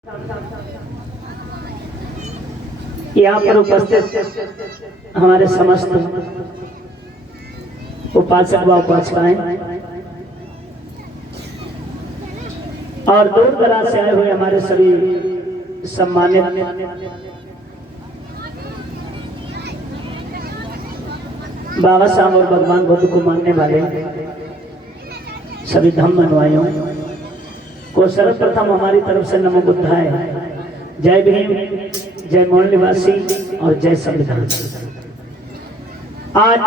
यहाँ पर उपस्थित हमारे समस्त उपासक व उपासिकाएं और दूर दराज से आए हुए हमारे सभी सम्मानित बाबा साहब और भगवान बुद्ध को मानने वाले सभी धम्म अनुयायियों को सर्वप्रथम हमारी तरफ से नमो बुद्धाय, जय भीम, जय मौन निवासी और जय संविधान। आज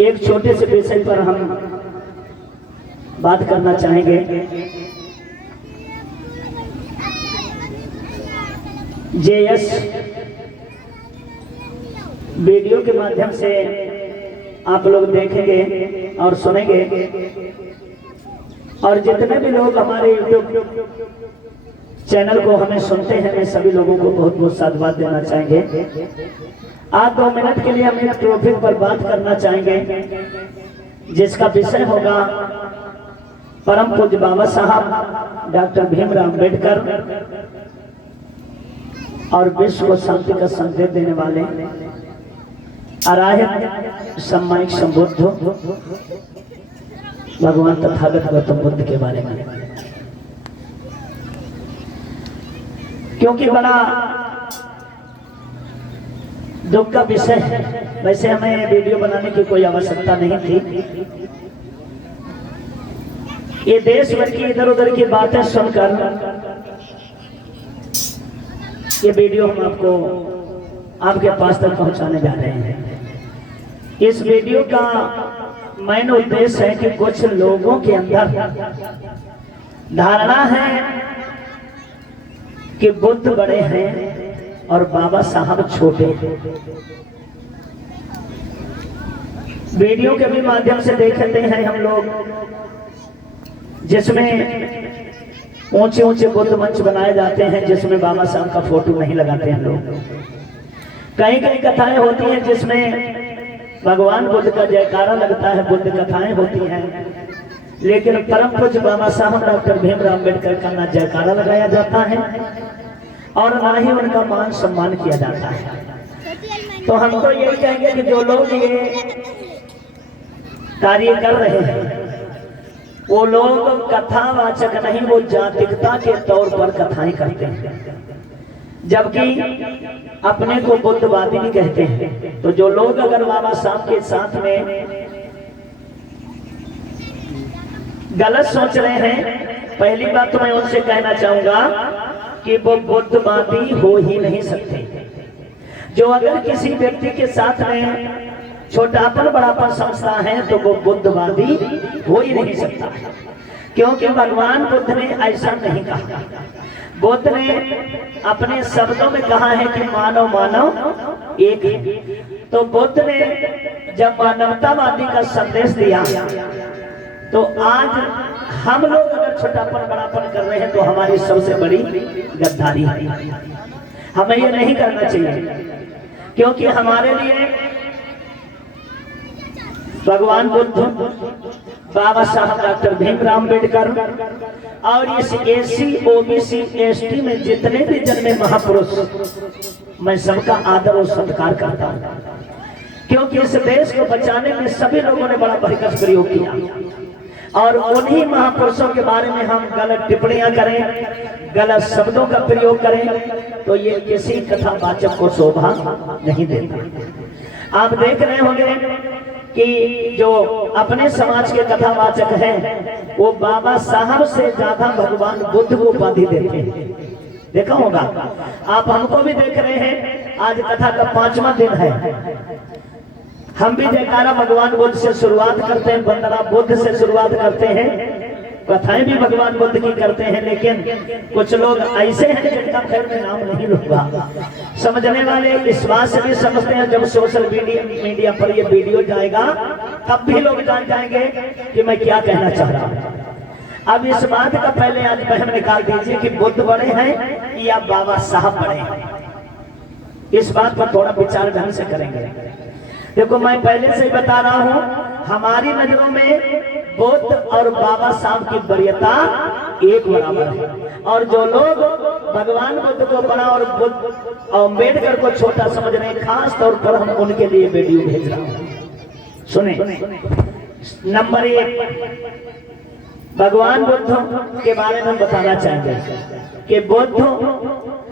एक छोटे से विषय पर हम बात करना चाहेंगे। जेएस वीडियो के माध्यम से आप लोग देखेंगे और सुनेंगे, और जितने भी लोग हमारे यूट्यूब चैनल को हमें सुनते हैं, मैं सभी लोगों को बहुत बहुत साधुवाद देना चाहेंगे। आज 2 मिनट के लिए हम एक टॉपिक पर बात करना चाहेंगे जिसका विषय होगा परम पूज्य बाबा साहब डॉक्टर भीमराव अंबेडकर और विश्व को शांति का संदेश देने वाले अराहित सम्मानित संबुद्ध भगवान तथागत गौतम बुद्ध के बारे में, क्योंकि बड़ा दुख का विषय है। वैसे हमें वीडियो बनाने की कोई आवश्यकता नहीं थी। ये देश भर की इधर उधर की बातें सुनकर ये वीडियो हम आपको आपके पास तक पहुंचाने जा रहे हैं। इस वीडियो का मेन उद्देश्य है कि कुछ लोगों के अंदर धारणा है कि बुद्ध बड़े हैं और बाबा साहब छोटे हैं। वीडियो के भी माध्यम से देखते हैं हम लोग, जिसमें ऊंचे ऊंचे बुद्ध मंच बनाए जाते हैं जिसमें बाबा साहब का फोटो नहीं लगाते हैं लोग। कई कई कथाएं होती हैं जिसमें भगवान बुद्ध का जयकारा लगता है, बुद्ध कथाएं होती हैं, लेकिन परम पूज्य बाबा साहब डॉक्टर भीमराव अंबेडकर का ना जयकारा लगाया जाता है और ना ही उनका मान सम्मान किया जाता है। तो हम तो यही कहेंगे कि जो लोग ये कार्य कर रहे हैं वो लोग कथावाचक नहीं, वो जातिकता के तौर पर कथाएं करते हैं, जबकि अपने को बुद्धवादी भी कहते हैं। तो जो लोग अगर बाबा साहब के साथ में गलत सोच रहे हैं, पहली बात तो मैं उनसे कहना चाहूंगा कि वो बुद्धवादी हो ही नहीं सकते। जो अगर किसी व्यक्ति के साथ में छोटापन बड़ापन समझता है तो वो बुद्धवादी हो ही नहीं सकता, क्योंकि भगवान बुद्ध ने ऐसा नहीं कहा। बुद्ध ने अपने शब्दों में कहा है कि मानव मानव एक है। तो बुद्ध ने जब मानवतावादी का संदेश दिया तो आज हम लोग अगर छोटापन बड़ापन कर रहे हैं तो हमारी सबसे बड़ी गद्दारी है। हमें ये नहीं करना चाहिए, क्योंकि हमारे लिए भगवान बुद्ध, बाबा साहब डॉक्टर भीमराव अंबेडकर और इस एससी ओबीसी एसटी में जितने भी जन्मे महापुरुष, मैं सबका आदर और सत्कार करता हूं, क्योंकि इस देश को बचाने में सभी लोगों ने बड़ा भरकस प्रयोग किया। और उन्हीं महापुरुषों के बारे में हम गलत टिप्पणियां करें, गलत शब्दों का प्रयोग करें तो ये किसी कथावाचक को शोभा नहीं देता। आप देख रहे होंगे कि जो अपने समाज के कथावाचक हैं वो बाबा साहब से ज्यादा भगवान बुद्ध को उपाधि देते हैं। देखा होगा आप, हमको भी देख रहे हैं। आज कथा का 5वां दिन है, हम भी जयकारा भगवान बुद्ध से शुरुआत करते हैं, वंदना बुद्ध से शुरुआत करते हैं, कथाएं भी भगवान बुद्ध की करते हैं। लेकिन कुछ लोग ऐसे हैं जिनका खैर में नाम नहीं लूंगा। समझने वाले इस बात से भी समझते हैं, जब सोशल मीडिया पर ये वीडियो जाएगा तब भी लोग जान जाएंगे कि मैं क्या कहना चाह रहा हूं। अब इस बात का पहले आज बहम निकाल दीजिए कि बुद्ध बड़े हैं या बाबा साहब बड़े हैं। इस बात पर थोड़ा विचार ढंग से करेंगे। देखो, मैं पहले से ही बता रहा हूं, हमारी नजरों में बुद्ध और बाबा साहब की वरीयता एक बराबर है। और जो लोग भगवान बुद्ध को बड़ा और अम्बेडकर को छोटा समझ रहे हैं, खास तौर पर हम उनके लिए वीडियो भेज रहा हूं। सुने, नंबर 1 भगवान बुद्ध के बारे में बताना चाहेंगे कि बुद्ध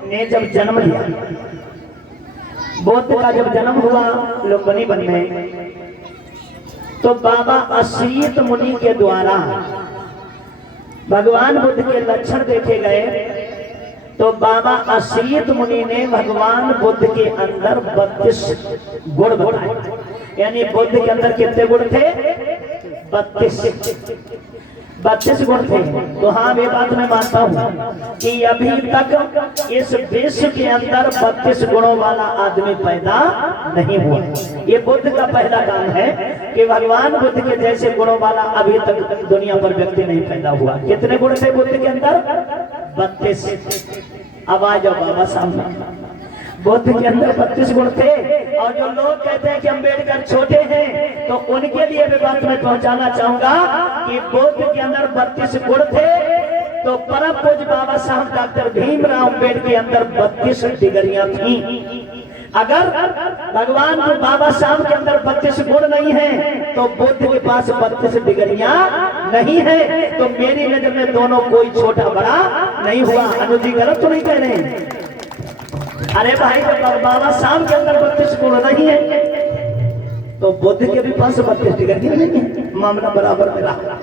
ने जब जन्म लिया, बुद्ध का जब जन्म हुआ लुम्बिनी वन में, तो बाबा असीत मुनि के द्वारा भगवान बुद्ध के लक्षण देखे गए। तो बाबा असीत मुनि ने भगवान बुद्ध के अंदर 32 गुण बताए। यानी बुद्ध के अंदर कितने गुण थे? 32 गुण थे। तो हाँ, ये बात मैं मानता हूँ कि अभी तक इस विश्व के अंदर 32 गुणों वाला आदमी पैदा नहीं हुआ। ये बुद्ध का पहला काम है कि भगवान बुद्ध के जैसे गुणों वाला अभी तक दुनिया पर व्यक्ति नहीं पैदा हुआ। कितने गुण थे बुद्ध के अंदर? 32। आवाज और बाबा सामने, बुद्ध के अंदर 32 गुण थे। और जो लोग कहते हैं कि अम्बेडकर छोटे हैं, तो उनके लिए भी बात मैं पहुंचाना चाहूंगा कि बुद्ध के अंदर 32 गुण थे। तो परम पूज्य बाबा साहब डॉक्टर भीमराव अम्बेडकर के अंदर 32 डिग्रियां थी। अगर भगवान बाबा साहब के अंदर 32 गुण नहीं है, तो बुद्ध के पास 32 डिग्रियां नहीं है। तो मेरी नजर में दोनों कोई छोटा बड़ा नहीं हुआ। अनुज जी गलत तो नहीं कह रहे हैं? अरे भाई, जब बाबा साहब के अंदर 32 गुण नहीं है, तो बुद्ध के भी पास 32 डिग्रियां नहीं है। मामला बराबर में रहा,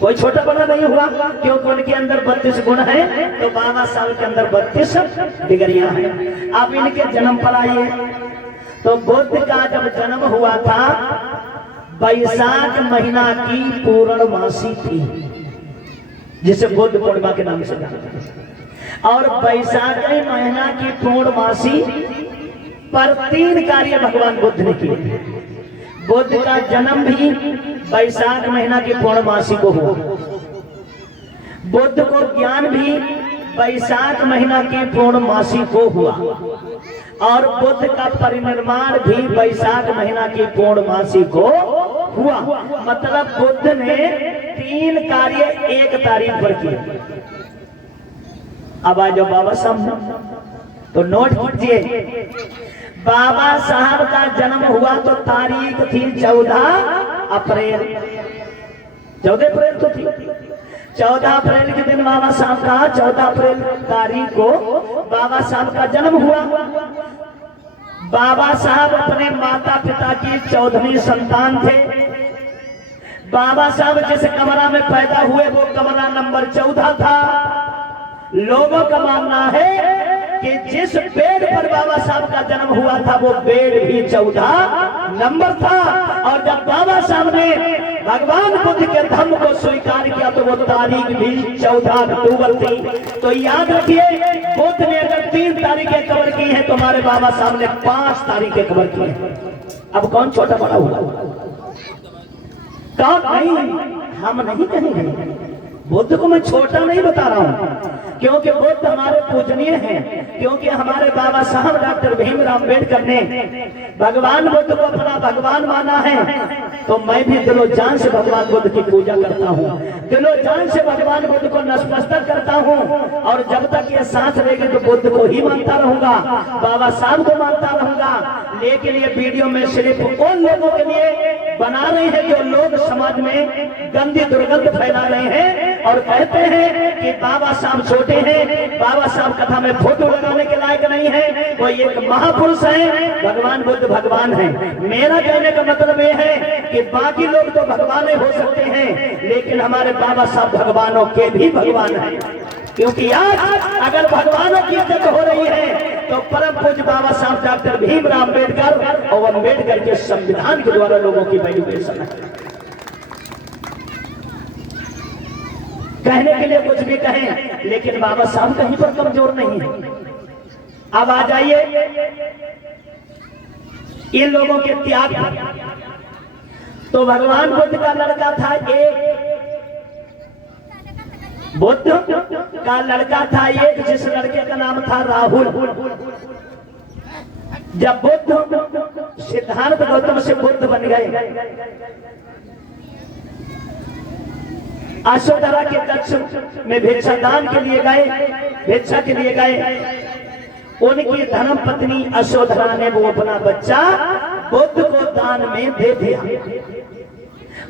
कोई छोटा बड़ा नहीं हुआ, क्योंकि उनके अंदर 32 गुण है, तो बाबा साहब के अंदर 32 डिग्रियां हैं। अब इनके जन्म पर आइए। तो बुद्ध का जब जन्म हुआ था, बैसाख महीना की पूर्णमासी थी, जिसे बुद्ध पूर्णिमा के नाम से जानते हैं। और बैसाख महीना की पूर्णमासी पर 3 कार्य भगवान बुद्ध ने किए। बुद्ध का जन्म भी बैसाख महीना की पूर्णमासी को हुआ। बुद्ध को ज्ञान भी बैसाख महीना की पूर्णमासी को हुआ। और बुद्ध का परिनिर्वाण भी बैसाख महीना की पूर्णमासी को हुआ। मतलब बुद्ध ने 3 कार्य 1 तारीख पर किए। अब आ जाओ बाबा साहब, तो नोट कीजिए। बाबा साहब का जन्म हुआ तो तारीख थी 14 अप्रैल। 14 अप्रैल तो थी। 14 अप्रैल के दिन बाबा साहब का 14 अप्रैल तारीख को बाबा साहब का जन्म हुआ। बाबा साहब अपने माता पिता की 14वीं संतान थे। बाबा साहब जिस कमरा में पैदा हुए वो कमरा नंबर 14 था। लोगों का मानना है कि जिस बेड पर बाबा साहब का जन्म हुआ था वो बेड भी 14 नंबर था। और जब बाबा साहब ने भगवान बुद्ध के धम्म को स्वीकार किया तो वो तारीख भी 14 अक्टूबर थी। तो याद रखिए, बुद्ध ने अगर 3 तारीखें कवर की हैं तो हमारे बाबा साहब ने 5 तारीखें कवर की हैं। अब कौन छोटा बड़ा हुआ? कौन? नहीं, हम नहीं कहेंगे। बुद्ध को मैं छोटा नहीं बता रहा हूं, क्योंकि बुद्ध हमारे पूजनीय हैं। क्योंकि हमारे बाबा साहब डॉक्टर भीमराव अम्बेडकर ने भगवान बुद्ध को अपना भगवान माना है। तो मैं भी दिलो जान से भगवान बुद्ध की पूजा करता हूँ, दिलो जान से भगवान बुद्ध को नतमस्तक करता हूँ। और जब तक ये सांस रहेगी तो बुद्ध को ही मानता रहूंगा, बाबा साहब को मानता रहूंगा। लेकिन ये वीडियो में सिर्फ उन लोगों के लिए बना रहे हैं जो लोग समाज में गंदी दुर्गंध फैला रहे हैं और कहते हैं कि बाबा साहब छोटे हैं, बाबा साहब कथा में फोटो लगाने के लायक नहीं है, वो एक महापुरुष है, भगवान बुद्ध भगवान है। मेरा कहने का मतलब ये है कि बाकी लोग तो भगवान हो सकते हैं, लेकिन हमारे बाबा साहब भगवानों के भी भगवान हैं। क्योंकि आज अगर भगवानों की इज्जत हो रही है तो परम पूज्य बाबा साहब डॉक्टर भीमराव अम्बेडकर और अम्बेडकर के संविधान के द्वारा लोगों की वैल्यूएशन है। कहने के लिए कुछ भी कहें, लेकिन बाबा साहब कहीं पर कमजोर नहीं है। अब आ जाइए इन लोगों के त्याग। तो भगवान बुद्ध का लड़का था एक, बुद्ध का लड़का था एक, जिस लड़के का नाम था राहुल। जब बुद्ध सिद्धार्थ गौतम से बुद्ध बन गए, अशोधरा के कक्ष में भिक्षादान के लिए गए, भिक्षा के लिए गए। उनकी धर्म पत्नी अशोधरा ने वो अपना बच्चा बुद्ध को दान में दे दिया।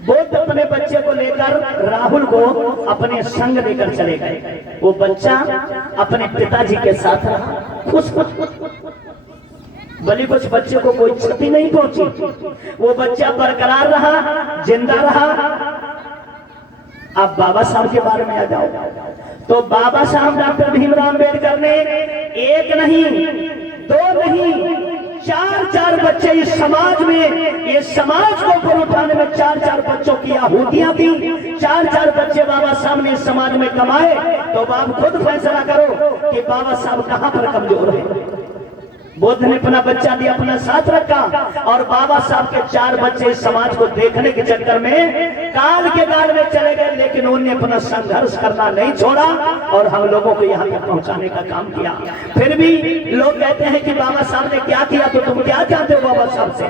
बुद्ध अपने बच्चे को लेकर राहुल को अपने संग लेकर चले गए। वो बच्चा अपने पिताजी के साथ रहा, खुश खुश भले कुछ बच्चे को कोई क्षति नहीं पहुंची, वो बच्चा बरकरार रहा, जिंदा रहा। अब बाबा साहब के बारे में आ जाओ तो बाबा साहब डॉक्टर भीमराव अम्बेडकर ने एक नहीं, दो नहीं, चार बच्चे इस समाज में, ये समाज को ऊपर उठाने में चार बच्चों की आहुतियां दी। चार बच्चे बाबा साहब ने इस समाज में कमाए। तो आप खुद फैसला करो कि बाबा साहब कहां पर कमजोर है। बुद्ध ने अपना बच्चा दिया, अपना साथ रखा, और बाबा साहब के 4 बच्चे इस समाज को देखने के चक्कर में काल के गाल में चले गए, लेकिन उन्होंने अपना संघर्ष करना नहीं छोड़ा और हम लोगों को यहाँ तक पहुंचाने का काम किया। फिर भी लोग कहते हैं कि बाबा साहब ने क्या किया, तो तुम क्या चाहते हो बाबा साहब से?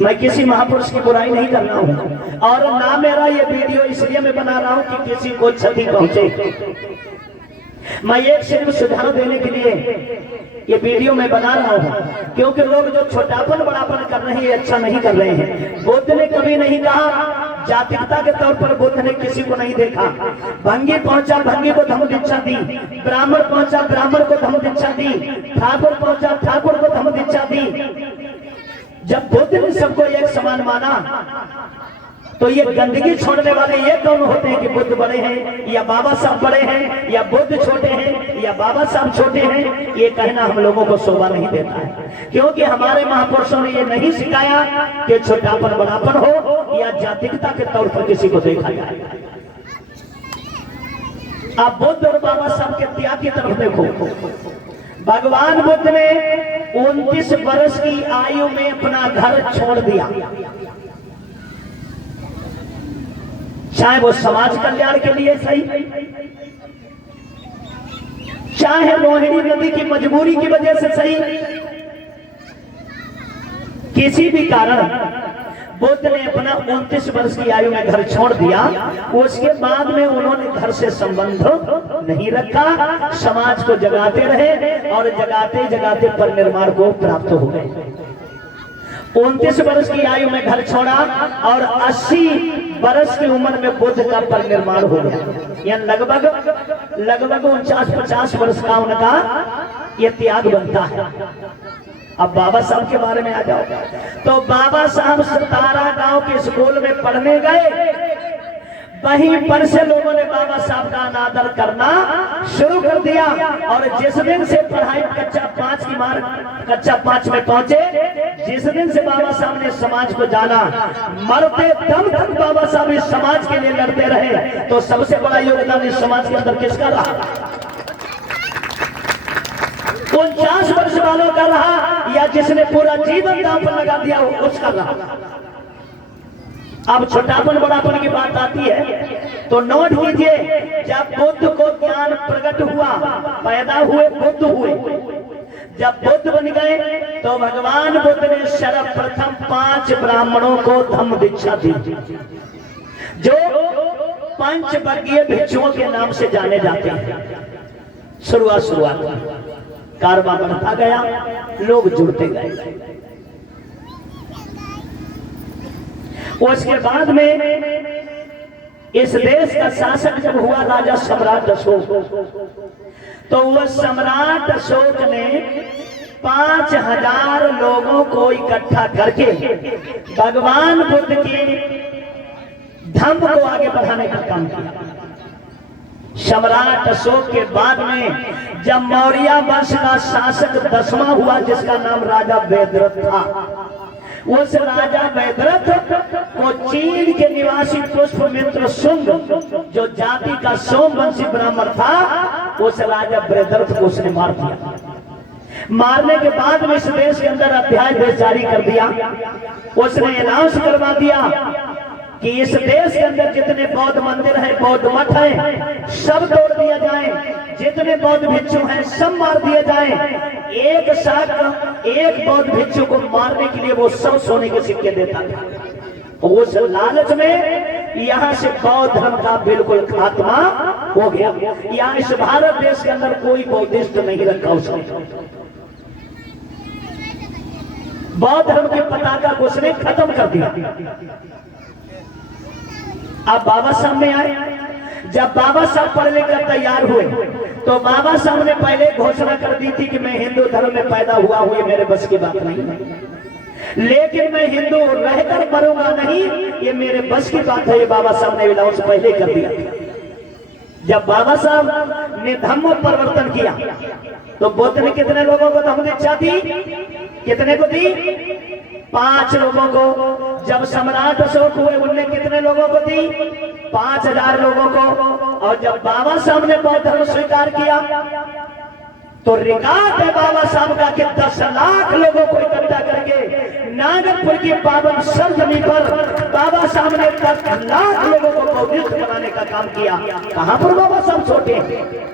मैं किसी महापुरुष की बुराई नहीं कर रहा हूँ, और ना मेरा ये वीडियो इसलिए मैं बना रहा हूँ कि किसी को क्षति पहुंचे। मैं एक सिर्फ सुझाव देने के लिए ये वीडियो में बना रहा हूँ, क्योंकि लोग जो छोटापन बड़ापन कर रहे हैं ये अच्छा नहीं कर रहे हैं। बुद्ध ने कभी नहीं कहा, जातिकता के तौर पर बुद्ध ने किसी को नहीं देखा। भंगी पहुंचा, भंगी को धम्म दीक्षा दी। ब्राह्मण पहुंचा, ब्राह्मण को धम्म दीक्षा दी। ठाकुर पहुंचा, ठाकुर को धम्म दीक्षा दी। जब बुद्ध ने सबको एक समान माना, तो ये गंदगी छोड़ने वाले ये कौन होते हैं कि बुद्ध बड़े हैं या बाबा साहब बड़े हैं या बुद्ध छोटे हैं या बाबा साहब छोटे हैं? ये कहना हम लोगों को शोभा नहीं देता है, क्योंकि हमारे महापुरुषों ने ये नहीं सिखाया कि छोटापन बड़ापन हो या जातिकता के तौर पर किसी को देखा जाए। आप बुद्ध और बाबा साहब के त्याग की तरफ देखो। भगवान बुद्ध ने 29 वर्ष की आयु में अपना घर छोड़ दिया, चाहे वो समाज कल्याण के लिए सही, चाहे रोहिणी नदी की मजबूरी की वजह से सही, किसी भी कारण बुद्ध ने अपना 29 वर्ष की आयु में घर छोड़ दिया। उसके बाद में उन्होंने घर से संबंध नहीं रखा, समाज को जगाते रहे और जगाते जगाते परिनिर्वाण को प्राप्त हो गए। 29 वर्ष की आयु में घर छोड़ा और 80 वर्ष की उम्र में बुद्ध का परिनिर्वाण हो गया। यह लगभग 49-50 वर्ष का उनका यह त्याग बनता है। अब बाबा साहब के बारे में आ जाओ तो बाबा साहब सतारा गांव के स्कूल में पढ़ने गए। वहीं पर से लोगों ने बाबा साहब का अनादर करना शुरू कर दिया, और जिस दिन से पढ़ाई कक्षा 5 में पहुंचे, जिस दिन से बाबा साहब ने समाज को जाना, मरते दम तक बाबा साहब इस समाज के लिए लड़ते रहे। तो सबसे बड़ा योगदान इस समाज के अंदर किसका रहा? 49 वर्ष वालों का रहा, या जिसने पूरा जीवन दांव पर लगा दिया उसका रहा। अब छोटापन बड़ापन की बात आती है तो नोट कीजिए, जब बुद्ध को ज्ञान प्रकट हुआ, पैदा हुए, बुद्ध हुए, जब बुद्ध बन गए तो भगवान बुद्ध ने सर्वप्रथम 5 ब्राह्मणों को धम्म दीक्षा दी, जो पंचवर्गीय भिक्षुओं के नाम से जाने जाते हैं। शुरुआत कारवा बढ़ता गया, लोग जुड़ते गए। उसके बाद में इस देश का शासक जब हुआ राजा सम्राट अशोक, तो वह सम्राट अशोक ने 5000 लोगों को इकट्ठा करके भगवान बुद्ध के धम्म को आगे बढ़ाने का काम किया। सम्राट अशोक के बाद में जब मौर्य वंश का शासक 10वां हुआ, जिसका नाम राजा वेदरथ था, उस राजा वेदरथ को चीन के निवासी पुष्पमित्र शुंग, जो जाति का सोमवंशी ब्राह्मण था, उस राजा वेदरथ को उसने मार दिया। मारने के बाद में इस देश के अंदर अध्यादेश जारी कर दिया। उसने अनाउंस करवा दिया कि इस देश के अंदर जितने बौद्ध मंदिर हैं, बौद्ध मठ हैं, सब तोड़ दिया जाए, जितने बौद्ध भिक्षु हैं सब मार दिए जाएं। एक साथ एक बौद्ध भिक्षु को मारने के लिए वो 100 सोने के सिक्के देता था। उस लालच में यहाँ से बौद्ध धर्म का बिल्कुल खात्मा हो गया। यहाँ इस भारत देश के अंदर कोई बौद्धिस्ट नहीं रखा उसने। बौद्ध धर्म की पताका को उसने खत्म कर दिया। अब बाबा साहब में आए। जब बाबा साहब पढ़ लिखकर तैयार हुए तो बाबा साहब ने पहले घोषणा कर दी थी कि मैं हिंदू धर्म में पैदा हुआ हूं, ये मेरे बस की बात नहीं है, लेकिन मैं हिंदू रहकर मरूंगा नहीं, ये मेरे बस की बात है। ये बाबा साहब ने अनाउंस पहले कर दिया था। जब बाबा साहब ने धर्म परिवर्तन किया तो बुद्ध ने कितने लोगों को धम्म दीक्षा दी? कितने को दी? 5 लोगों को। जब सम्राट अशोक हुए उनने कितने लोगों को दी? 5000 लोगों को। और जब बाबा साहब ने बौद्ध धर्म स्वीकार किया तो रिकॉर्ड है बाबा साहब का कि 10 लाख लोगों को इकट्ठा करके नागरपुर की पावन सरजमी पर बाबा साहब ने 10 लाख लोगों को बौद्धिस्ट बनाने का काम किया। कहां पर बाबा साहब छोटे हैं?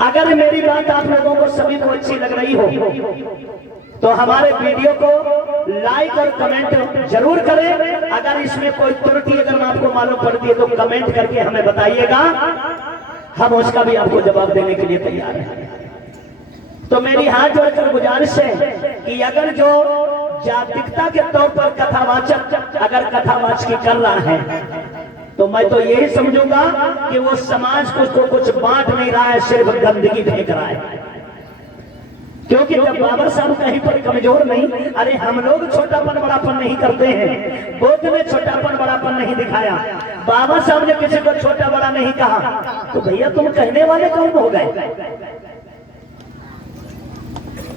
अगर मेरी बात आप लोगों को सभी को अच्छी लग रही हो तो हमारे वीडियो को लाइक और कमेंट जरूर करें। अगर इसमें कोई त्रुटि अगर आपको मालूम पड़ती है तो कमेंट करके हमें बताइएगा, हम उसका भी आपको जवाब देने के लिए तैयार हैं। तो मेरी हाथ जोड़कर गुजारिश है कि अगर जो जातिकता के तौर पर कथावाचक अगर कथावाचकी कर रहा है तो मैं तो यही समझूंगा कि वो समाज को कुछ बांट नहीं रहा है, सिर्फ गंदगी फेंक रहा है। क्योंकि जब बाबा साहब कहीं पर कमजोर नहीं, अरे हम लोग छोटापन बड़ापन नहीं करते हैं। बुद्ध ने छोटापन बड़ापन नहीं दिखाया, बाबा साहब ने किसी को छोटा बड़ा नहीं कहा, तो भैया तुम कहने वाले कौन हो गए?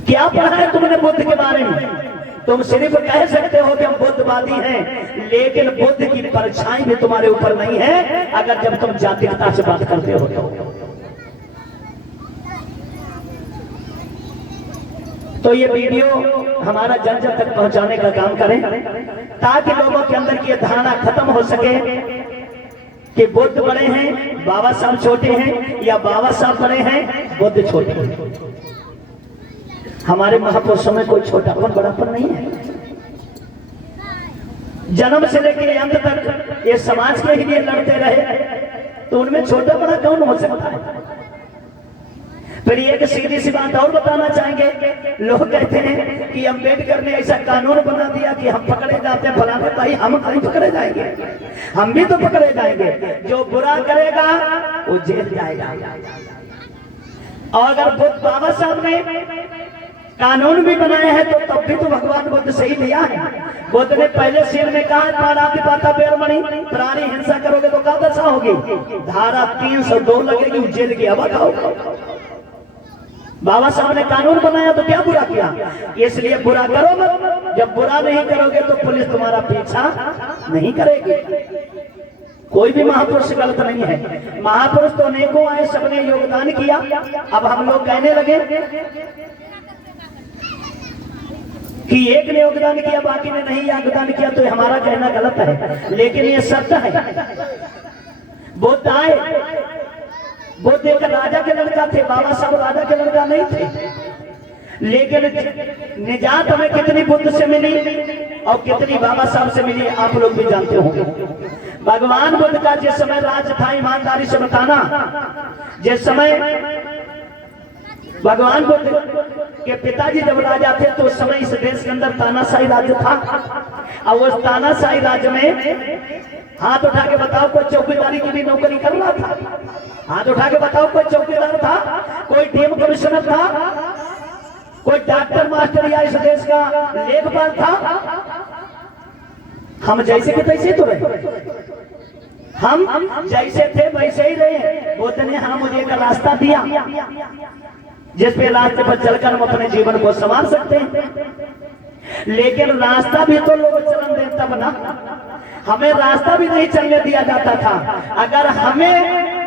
क्या पढ़ा है तुमने बुद्ध के बारे में? तुम सिर्फ कह सकते हो कि हम बुद्धवादी हैं, लेकिन बुद्ध की परछाई भी तुम्हारे ऊपर नहीं है अगर जब तुम जातिकता से बात करते हो तो ये वीडियो हमारा जन जन तक पहुंचाने का काम करें ताकि लोगों के अंदर की धारणा खत्म हो सके कि बुद्ध बड़े हैं बाबा साहब छोटे हैं, या बाबा साहब बड़े हैं बुद्ध छोटे हैं। हमारे महापुरुषों में कोई छोटापन बड़ापन नहीं है। जन्म से लेकर अंत तक ये समाज के ही लिए लड़ते रहे तो उनमें छोटा बड़ा कौन हो सकता है? फिर एक सीधी सी बात और बताना चाहेंगे। लोग कहते हैं कि अम्बेडकर ने ऐसा कानून बना दिया कि हम पकड़े जाते हैं फलाने। भाई हम कहीं पकड़े जाएंगे? हम भी तो पकड़े जाएंगे। जो बुरा करेगा वो जेल जाएगा। और अगर बुद्ध बाबा साहब ने कानून भी बनाए हैं तो तब भी तो भगवान बुद्ध सही लिया है। बुद्ध ने पहले शेर में कहा पाराति पाता बेरमणि, प्राणी हिंसा करोगे तो क्या दशा होगी? धारा 302 लगेगी, जेल की हवा खाओ। बाबा साहब ने कानून बनाया तो क्या बुरा किया? इसलिए बुरा करो मत। जब बुरा नहीं करोगे तो पुलिस तुम्हारा पीछा नहीं करेगी। कोई भी महापुरुष गलत नहीं है। महापुरुष तो अनेकों आए, सबने योगदान किया। अब हम लोग कहने लगे कि एक ने योगदान किया बाकी ने नहीं योगदान किया, तो हमारा कहना गलत है, लेकिन ये सत्य है। बुद्ध आए, बुद्ध एक राजा के लड़का थे, बाबा साहब राजा के लड़का नहीं थे, लेकिन निजात हमें कितनी बुद्ध से मिली और कितनी बाबा साहब से मिली आप लोग भी जानते होंगे। भगवान बुद्ध का जिस समय राज था, ईमानदारी से बताना, जिस समय भगवान बुद्ध के पिताजी जब राजा थे तो उस समय इस देश के अंदर तानाशाही राज्य था। और उस तानाशाही राज्य में हाथ उठा के बताओ कोई चौकीदारी की भी नौकरी कर रहा था? हाथ उठा के बताओ कोई चौकीदार था, कोई डीएम कमिश्नर था, कोई डॉक्टर मास्टर या इस देश का लेखपाल था? हम जैसे के तैसे तो रहे, हम जैसे थे वैसे ही रहे। बुद्ध ने हाँ मुझे एक रास्ता दिया जिस पे रास्ते पर चलकर हम अपने जीवन को संवार सकते हैं, लेकिन रास्ता भी तो लोग चलन दें तब ना। हमें रास्ता भी नहीं चलने दिया जाता था। अगर हमें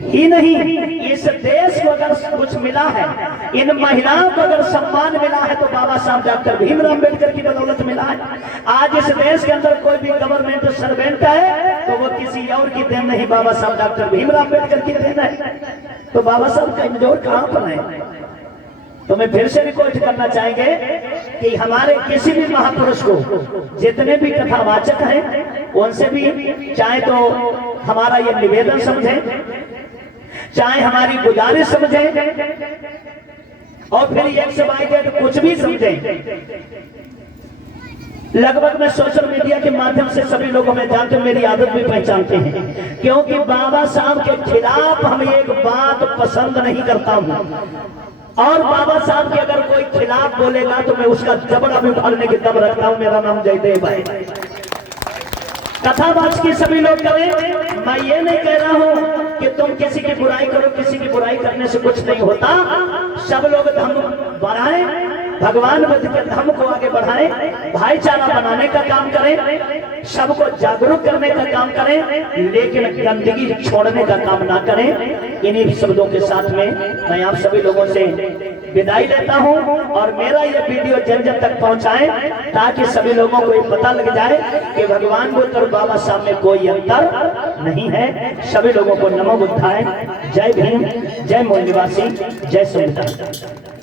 ही नहीं इस देश को अगर कुछ मिला है, इन महिलाओं को अगर सम्मान मिला है तो बाबा साहब डॉक्टर भीमराव अम्बेडकर की बदौलत मिला है। आज इस देश के अंदर कोई भी गवर्नमेंट सर्वेंट है तो वो किसी और की देन नहीं, बाबा साहब डॉक्टर भीमराव अम्बेडकर की देन है। तो बाबा साहब कमजोर कहां पर है? तो मैं फिर से रिक्वेस्ट करना चाहेंगे कि हमारे किसी भी महापुरुष को, जितने भी कथावाचक हैं, उनसे भी चाहे तो हमारा ये निवेदन समझे, चाहे हमारी गुजारिश समझे, और फिर एक से बाई तो कुछ भी समझे। लगभग मैं सोशल मीडिया के माध्यम से सभी लोग हमें जानते हैं, मेरी आदत भी पहचानते हैं, क्योंकि बाबा साहब के खिलाफ हम एक बात पसंद नहीं करता हूं, और बाबा साहब के अगर कोई खिलाफ बोलेगा तो मैं उसका जबड़ा भी उखाड़ने की दम रखता हूं। मेरा नाम जयदेव है। कथावाच की सभी लोग करें, मैं ये नहीं कह रहा हूं कि तुम किसी की बुराई करो, किसी की बुराई करने से कुछ नहीं होता। सब लोग धर्म बढ़ाएं, भगवान बुद्ध के धर्म को आगे बढ़ाएं, भाईचारा बनाने का काम करें, सबको जागरूक करने का काम करें, लेकिन गंदगी छोड़ने का काम ना करें। इन्हीं शब्दों के साथ में मैं आप सभी लोगों से विदाई लेता हूं, और मेरा ये वीडियो जन जन तक पहुंचाएं, ताकि सभी लोगों को ये पता लग जाए कि भगवान बुद्ध और बाबा साहब में कोई अंतर नहीं है। सभी लोगों को नमो बुद्धाय, जय भीम, जय मूल निवासी, जय संविधान।